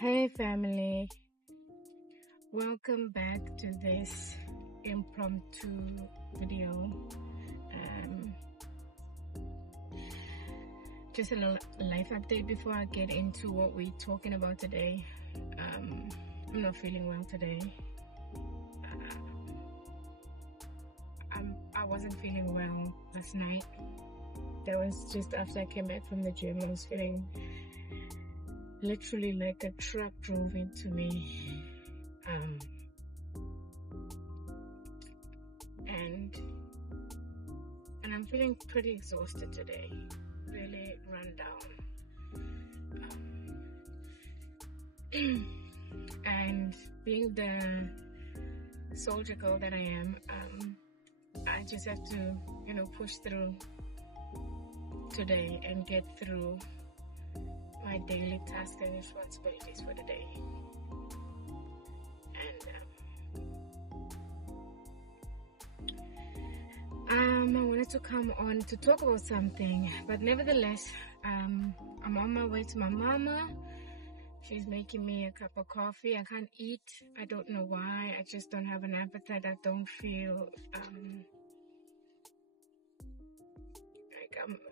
Hey family, welcome back to this impromptu video. Just a life update before I get into what we're talking about today. I'm not feeling well today. I wasn't feeling well last night. That was just after I came back from the gym. I was feeling literally like a truck drove into me. And I'm feeling pretty exhausted today, really run down. And being the soldier girl that I am, I just have to, push through today and get through my daily tasks and responsibilities for the day. And I wanted to come on to talk about something, but nevertheless, I'm on my way to my mama. She's making me a cup of coffee. I can't eat. I don't know why. I just don't have an appetite. I don't feel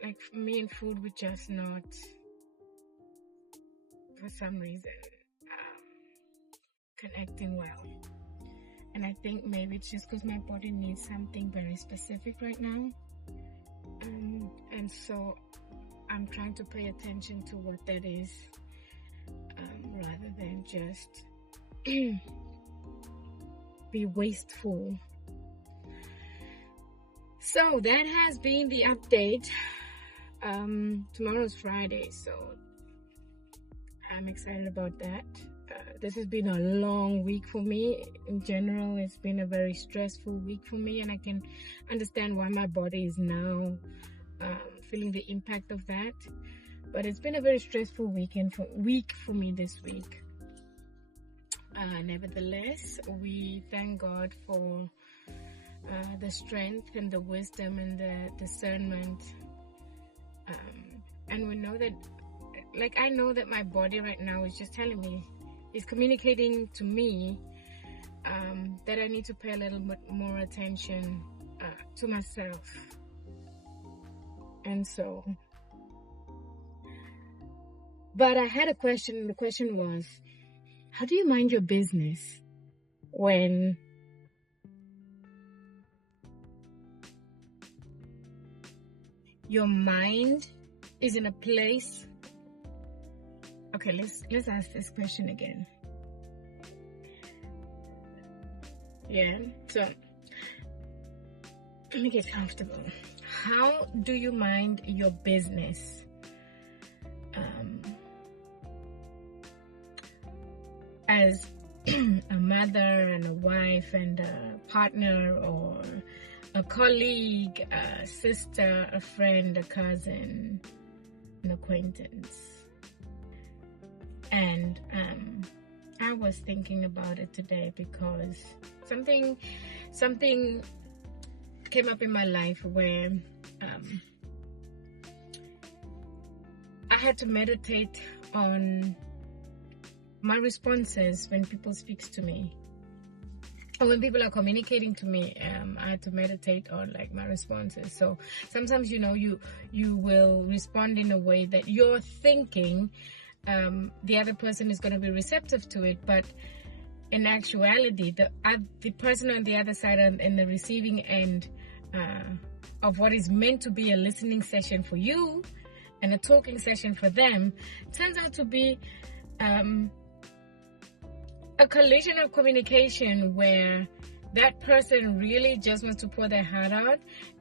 like me and food would just not, for some reason, connecting well. And I think maybe it's just because my body needs something very specific right now. And so I'm trying to pay attention to what that is, rather than just be wasteful. So that has been the update. Tomorrow's Friday, so I'm excited about that. This has been a long week for me. In general, it's been a very stressful week for me, and I can understand why my body is now feeling the impact of that. But it's been a very stressful week for me this week. Nevertheless, we thank God for the strength and the wisdom and the discernment. And we know that, I know that my body right now is just telling me, is communicating to me that I need to pay a little bit more attention to myself. And so, but I had a question, and the question was, how do you mind your business when your mind is in a place? Okay, let's ask this question again. Yeah, so let me get comfortable. How do you mind your business as a mother and a wife and a partner, or a colleague, a sister, a friend, a cousin, an acquaintance? And I was thinking about it today because something came up in my life where I had to meditate on my responses when people speak to me, or when people are communicating to me. I had to meditate on my responses. So sometimes you will respond in a way that you're thinking the other person is going to be receptive to it, but in actuality, the person on the other side and the receiving end of what is meant to be a listening session for you and a talking session for them turns out to be a collision of communication where that person really just wants to pour their heart out,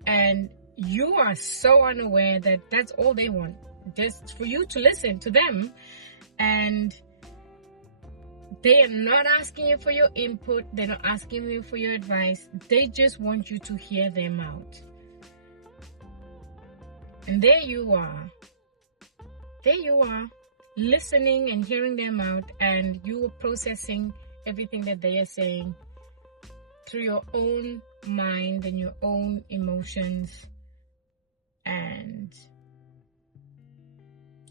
and you are so unaware that that's all they want, just for you to listen to them, and they are not asking you for your input, they're not asking you for your advice, they just want you to hear them out. And there you are, listening and hearing them out, and you are processing everything that they are saying through your own mind and your own emotions. And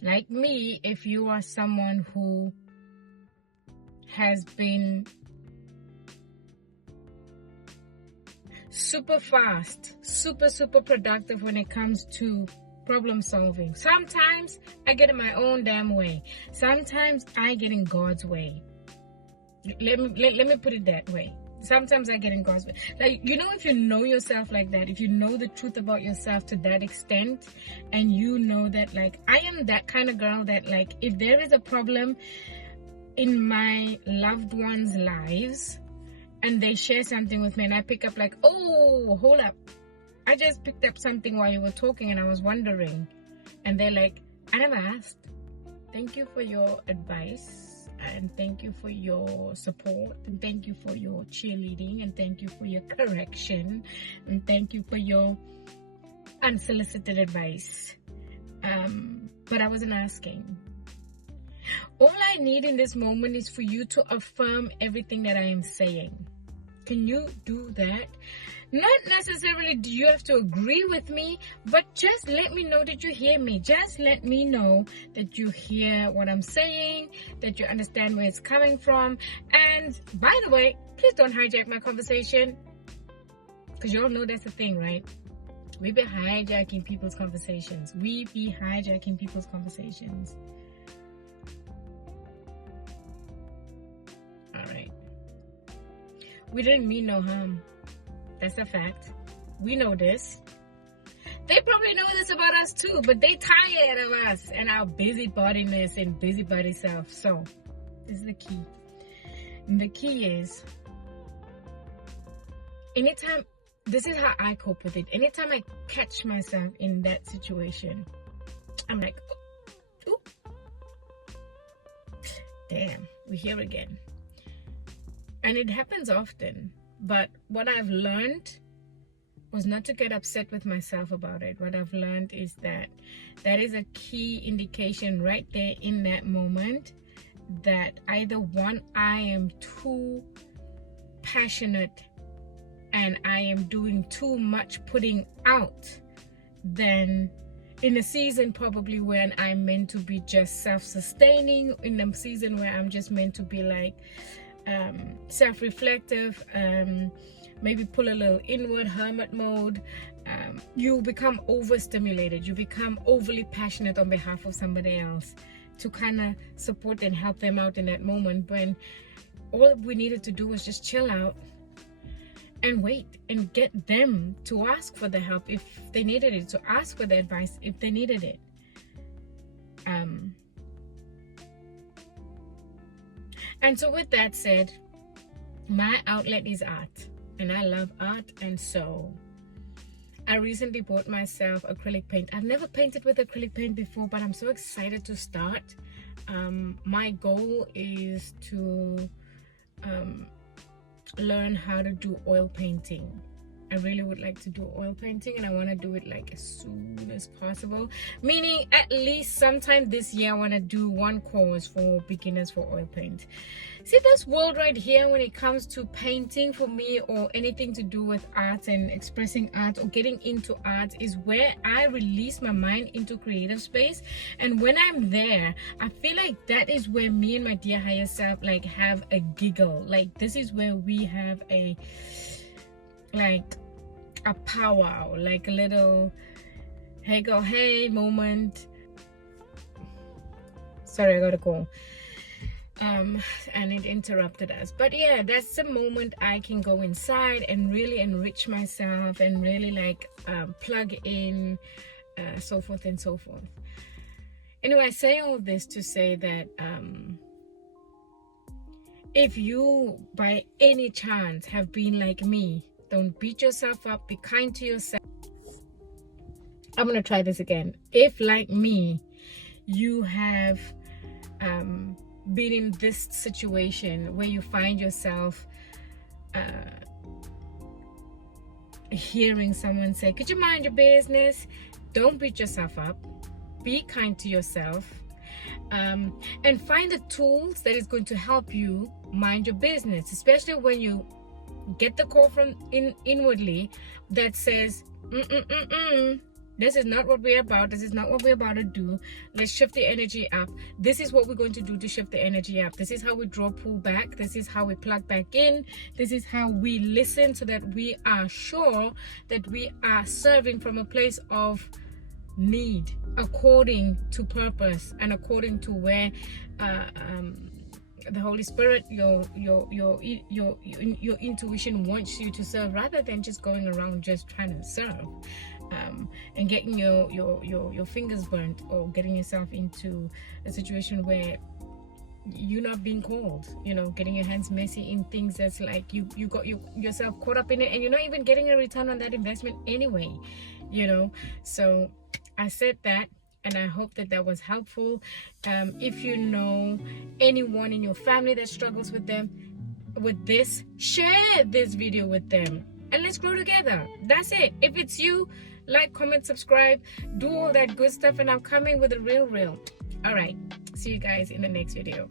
like me, if you are someone who has been super fast, super productive when it comes to problem solving. Sometimes I get in my own damn way. Sometimes I get in God's way. Let me put it that way. Sometimes I get in God's way. Like, you know, if you know yourself like that, if you know the truth about yourself to that extent, and you know that, like, I am that kind of girl that, like, if there is a problem in my loved ones' lives and they share something with me and I pick up like, oh, hold up, I just picked up something while you were talking and I was wondering, and they're like, I never asked. Thank you for your advice, and thank you for your support, and thank you for your cheerleading, and thank you for your correction, and thank you for your unsolicited advice. But I wasn't asking. All I need in this moment is for you to affirm everything that I am saying. Can you do that? Not necessarily do you have to agree with me, but just let me know that you hear me. Just let me know that you hear what I'm saying, that you understand where it's coming from. And by the way, please don't hijack my conversation, because you all know that's the thing, right? We be hijacking people's conversations. We be hijacking people's conversations. All right. We didn't mean no harm. That's a fact. We know this. They probably know this about us too, but they tired of us and our busybodiness and busybody self. So, this is the key. And the key is, anytime, this is how I cope with it. Anytime I catch myself in that situation, I'm like, ooh, damn, we're here again. And it happens often. But what I've learned was not to get upset with myself about it. What I've learned is that that is a key indication right there in that moment that either one, I am too passionate and I am doing too much putting out, than in a season probably when I'm meant to be just self-sustaining, in a season where I'm just meant to be like self-reflective, maybe pull a little inward hermit mode. You become overstimulated, you become overly passionate on behalf of somebody else to kind of support and help them out in that moment, when all we needed to do was just chill out and wait and get them to ask for the help if they needed it, to ask for the advice if they needed it. And so with that said, my outlet is art, and I love art. And so I recently bought myself acrylic paint. I've never painted with acrylic paint before, but I'm so excited to start. My goal is to learn how to do oil painting. I really would like to do oil painting, and I want to do it like as soon as possible, meaning at least sometime this year I want to do one course for beginners for oil paint. See, this world right here, when it comes to painting for me, or anything to do with art and expressing art or getting into art, is where I release my mind into creative space. And when I'm there, I feel like that is where me and my dear higher self like have a giggle. Like, this is where we have a powwow, like a little hey go hey moment. Sorry, I gotta go. And it interrupted us. But yeah, that's the moment I can go inside and really enrich myself and really like plug in, so forth and so forth. Anyway, I say all this to say that if you by any chance have been like me, don't beat yourself up, be kind to yourself. I'm gonna try this again. If like me, you have been in this situation where you find yourself hearing someone say, could you mind your business? Don't beat yourself up, be kind to yourself, and find the tools that is going to help you mind your business, especially when you get the call from inwardly that says This is not what we're about. This is not what we're about to do. Let's shift the energy up. This is what we're going to do to shift the energy up. This is how we draw pull back. This is how we plug back in. This is how we listen so that we are sure that we are serving from a place of need, according to purpose and according to where the Holy Spirit, your intuition wants you to serve, rather than just going around just trying to serve and getting your fingers burnt, or getting yourself into a situation where you're not being called, getting your hands messy in things that's like you got yourself caught up in it, and you're not even getting a return on that investment anyway. So I said that, and I hope that was helpful. If you know anyone in your family that struggles with this, share this video with them and let's grow together. That's it. If it's you, like, comment, subscribe, do all that good stuff, and I'm coming with a real. All right, see you guys in the next video.